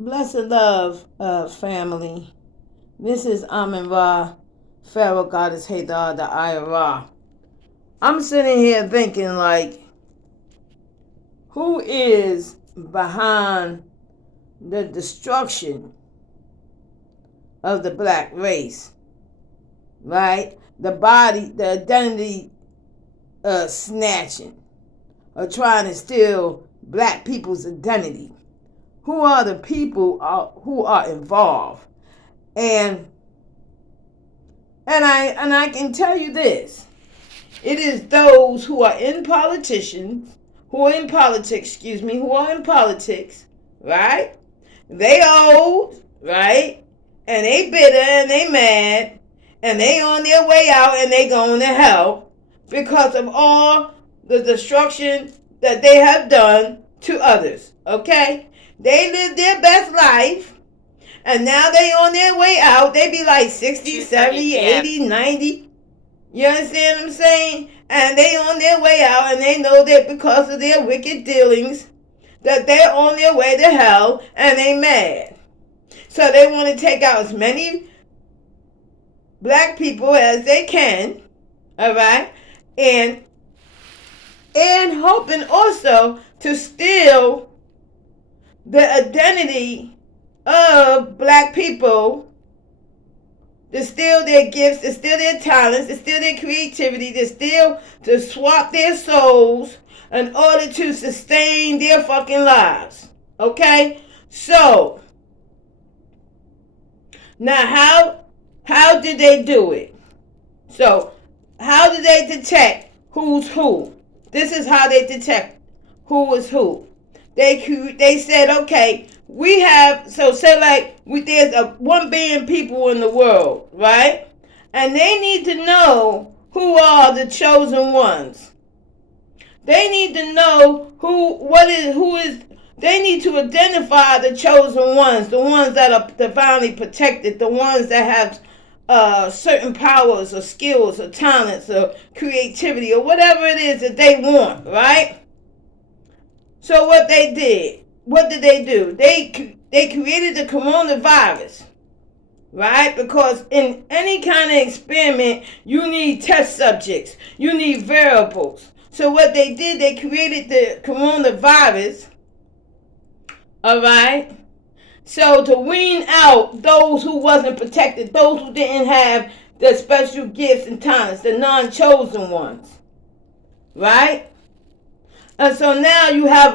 Blessed love, family. This is Amin Ra, Pharaoh Goddess Hadar, the Aya Ra. I'm sitting here thinking, like, who is behind the destruction of the black race, right? The body, the identity snatching, or trying to steal black people's identity. Who are the people who are involved? And I can tell you this: it is those who are in who are in politics, right? They old, right? And they bitter and they mad and they on their way out and they going to hell because of all the destruction that they have done to others, okay? They lived their best life, and now they on their way out. They be like 60, 70, 80, 90. You understand what I'm saying? And they on their way out, and they know that because of their wicked dealings, that they're on their way to hell, and they mad. So they want to take out as many black people as they can, all right? And hoping also to steal the identity of black people, to steal their gifts, to steal their talents, to steal their creativity, to swap their souls in order to sustain their fucking lives. Okay? So, now how did they do it? So, how did they detect who's who? This is how they detect who is who. They said, okay, we have, so say like there's 1 billion people in the world, right? And they need to know who are the chosen ones. They need to know they need to identify the chosen ones, the ones that are divinely protected, the ones that have certain powers or skills or talents or creativity or whatever it is that they want, right? So what did they do? They created the coronavirus, right? Because in any kind of experiment, you need test subjects. You need variables. So what they did, they created the coronavirus, all right? So to wean out those who wasn't protected, those who didn't have the special gifts and talents, the non-chosen ones, right? And so now you have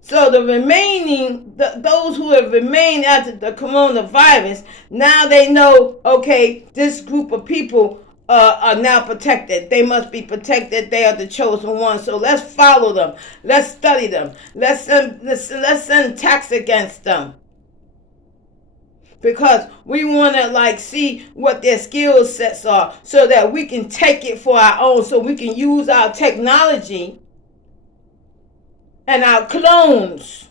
so the remaining, those who have remained after the coronavirus, now they know, okay, this group of people are now protected. They must be protected. They are the chosen ones. So let's follow them. Let's study them. Let's send attacks against them. Because we want to see what their skill sets are so that we can take it for our own, so we can use our technology and our clones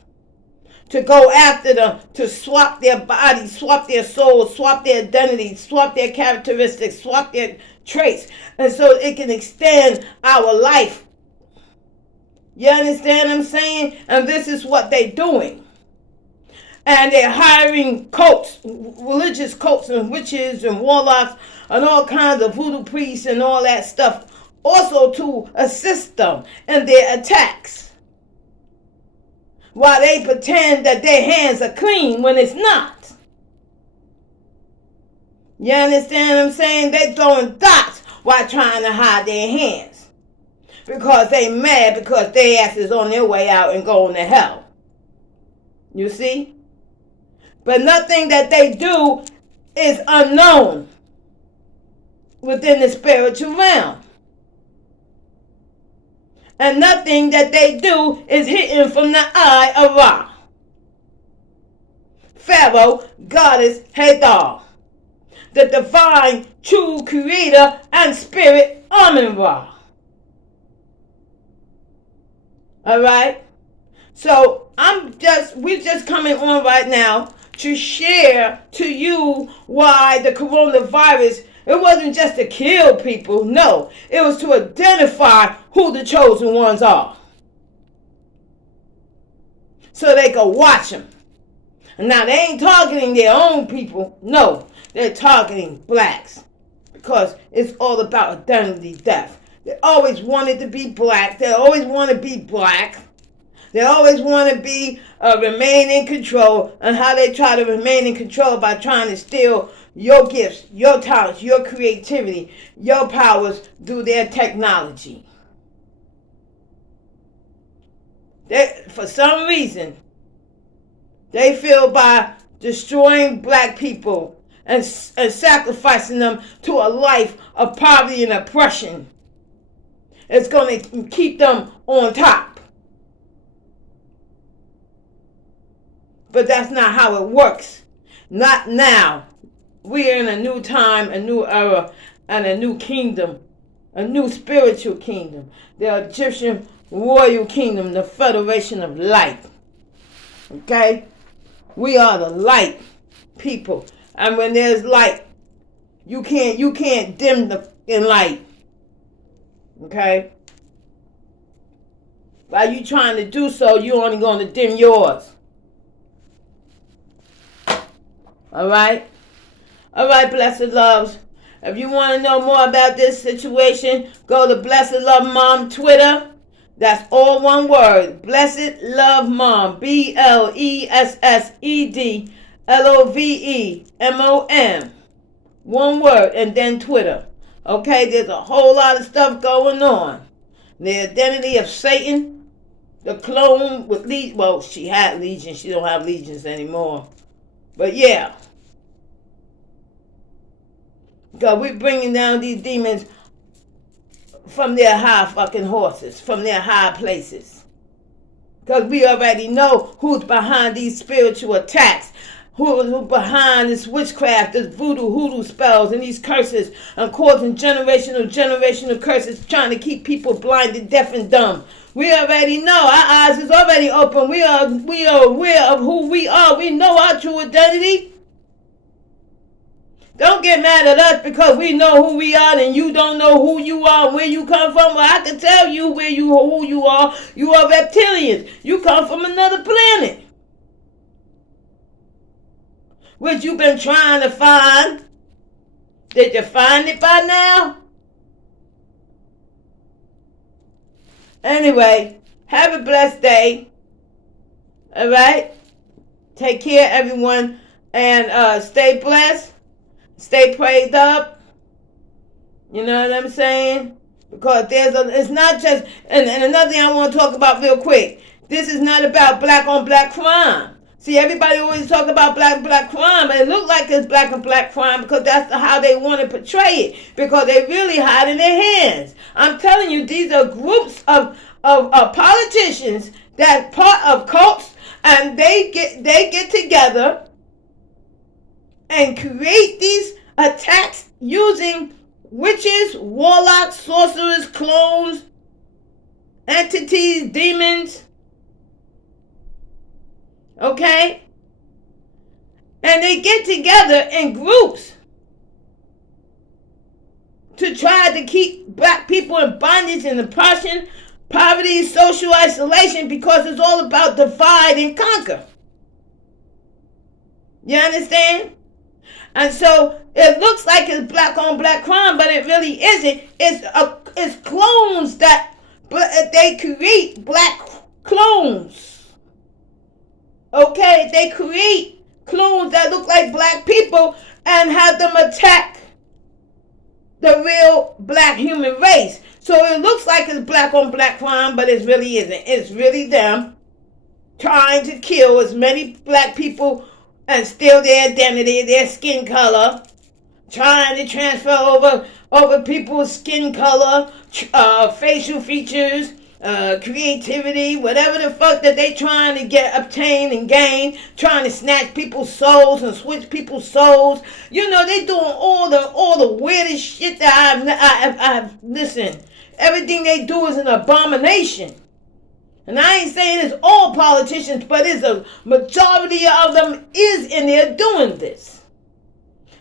to go after them, to swap their bodies, swap their souls, swap their identity, swap their characteristics, swap their traits, and so it can extend our life. You understand what I'm saying? And this is what they're doing. And they're hiring cults, religious cults and witches and warlocks and all kinds of voodoo priests and all that stuff, also to assist them in their attacks, while they pretend that their hands are clean when it's not. You understand what I'm saying? They're throwing dots while trying to hide their hands. Because they mad because their ass is on their way out and going to hell. You see? But nothing that they do is unknown within the spiritual realm. And nothing that they do is hidden from the eye of Ra. Pharaoh, Goddess Hadar, the divine, true creator and spirit Amin Ra. Alright? So we're just coming on right now to share to you why the coronavirus, it wasn't just to kill people. No, it was to identify who the chosen ones are, so they could watch them, And now they ain't targeting their own people. No, they're targeting blacks because it's all about identity theft. They always wanted to be black. They always want to be black. They always want to be remain in control. And how they try to remain in control by trying to steal your gifts, your talents, your creativity, your powers through their technology. For some reason, they feel by destroying black people and sacrificing them to a life of poverty and oppression, it's going to keep them on top. But that's not how it works. Not now. We are in a new time, a new era, and a new kingdom, a new spiritual kingdom. The Egyptian royal kingdom, the Federation of Light. Okay? We are the light people. And when there's light, you can't dim the light. Okay? By you trying to do so, you're only going to dim yours. Alright? Alright, Blessed Loves. If you want to know more about this situation, go to Blessed Love Mom Twitter. That's all one word. Blessed Love Mom. BLESSEDLOVEMOM. One word, and then Twitter. Okay, there's a whole lot of stuff going on. The identity of Satan, the clone with legions. Well, she had legions. She don't have legions anymore. But yeah. Because we're bringing down these demons from their high fucking horses, from their high places. Because we already know who's behind these spiritual attacks, who's behind this witchcraft, this voodoo, hoodoo spells, and these curses, and causing generational curses, trying to keep people blinded, deaf, and dumb. We already know. Our eyes is already open. We are aware of who we are. We know our true identity. Don't get mad at us because we know who we are and you don't know who you are and where you come from. Well, I can tell you who you are. You are reptilians. You come from another planet, which you've been trying to find. Did you find it by now? Anyway, have a blessed day. All right? Take care, everyone. And stay blessed. Stay prayed up. You know what I'm saying? Because it's not just, and another thing I want to talk about real quick. This is not about black on black crime. See, everybody always talk about black crime, but it look like it's black on black crime because that's how they want to portray it. Because they really hide in their hands. I'm telling you, these are groups of politicians that part of cults, and they get together and create these attacks using witches, warlocks, sorcerers, clones, entities, demons. Okay? And they get together in groups to try to keep black people in bondage and oppression, poverty, social isolation, because it's all about divide and conquer. You understand? And so it looks like it's black on black crime, but it really isn't. It's clones that they create black clones. Okay, they create clones that look like black people and have them attack the real black human race. So it looks like it's black on black crime, but it really isn't. It's really them trying to kill as many black people and steal their identity, their skin color, trying to transfer over people's skin color, facial features, creativity, whatever the fuck that they trying to obtain and gain, trying to snatch people's souls and switch people's souls. You know, they doing all the weirdest shit that I've listen. Everything they do is an abomination. And I ain't saying it's all politicians, but it's a majority of them is in there doing this.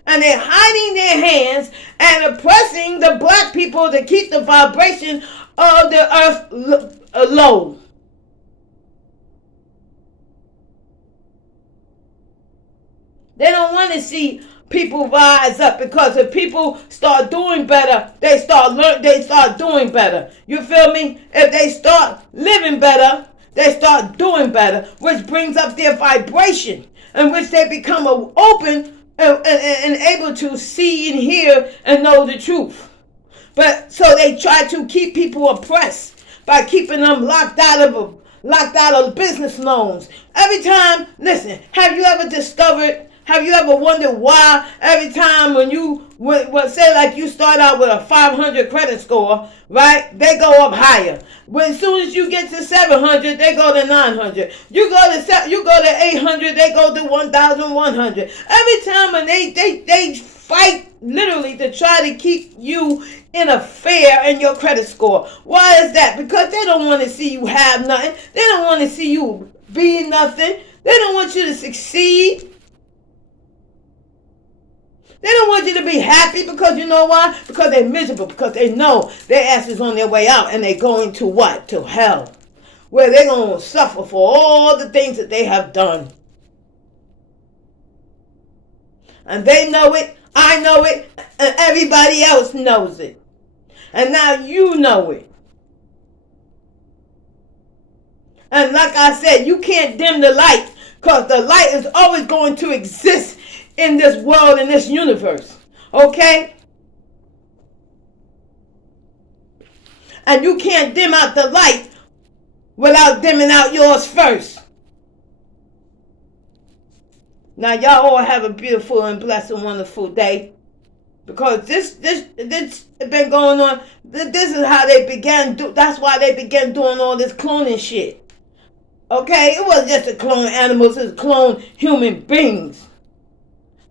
And they're hiding their hands and oppressing the black people to keep the vibration of the earth low. They don't want to see people rise up, because if people start doing better, they start doing better. You feel me? If they start living better, they start doing better, which brings up their vibration, in which they become open and able to see and hear and know the truth. But so they try to keep people oppressed by keeping them locked out of business loans. Every time, listen, have you ever wondered why every time when you say like you start out with a 500 credit score, right? They go up higher. When as soon as you get to 700, they go to 900. You go to 800, they go to 1,100. Every time, and they fight literally to try to keep you in a fear in your credit score. Why is that? Because they don't want to see you have nothing. They don't want to see you be nothing. They don't want you to succeed. They don't want you to be happy, because you know why? Because they're miserable, because they know their ass is on their way out, and they're going to what? To hell, where they're going to suffer for all the things that they have done. And they know it, I know it, and everybody else knows it. And now you know it. And like I said, you can't dim the light, because the light is always going to exist in this world, in this universe. Okay? And you can't dim out the light without dimming out yours first. Now y'all all have a beautiful and blessed and wonderful day. Because this been going on. This is how they began. That's why they began doing all this cloning shit. Okay? It wasn't just to clone animals. It's to clone human beings.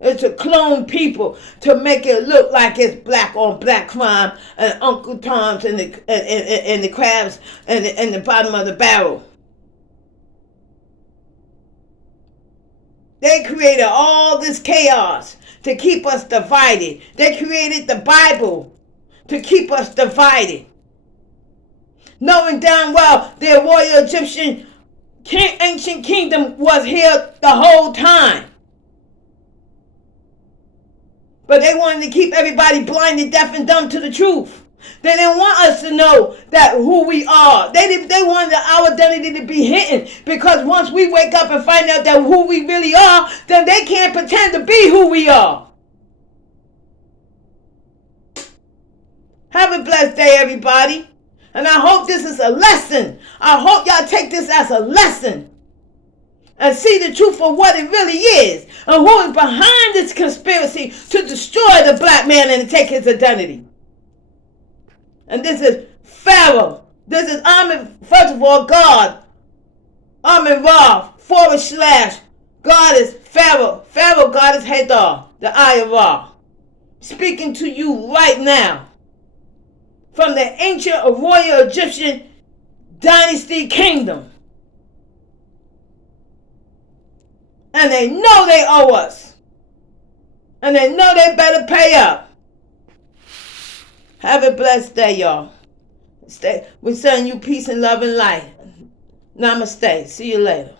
It's to clone people to make it look like it's black on black crime and Uncle Tom's and the crabs and the bottom of the barrel. They created all this chaos to keep us divided. They created the Bible to keep us divided. Knowing damn well their royal Egyptian ancient kingdom was here the whole time. But they wanted to keep everybody blinded, deaf, and dumb to the truth. They didn't want us to know that who we are. They wanted our identity to be hidden. Because once we wake up and find out that who we really are, then they can't pretend to be who we are. Have a blessed day, everybody. And I hope this is a lesson. I hope y'all take this as a lesson. And see the truth for what it really is. And who is behind this conspiracy to destroy the black man and to take his identity. And this is Pharaoh. This is first of all, God. Amin-Ra, / God is Pharaoh. Pharaoh, God is Hadar, the Eye of Ra. Speaking to you right now. From the ancient royal Egyptian dynasty kingdom. And they know they owe us. And they know they better pay up. Have a blessed day, y'all. We're sending you peace and love and light. Namaste. See you later.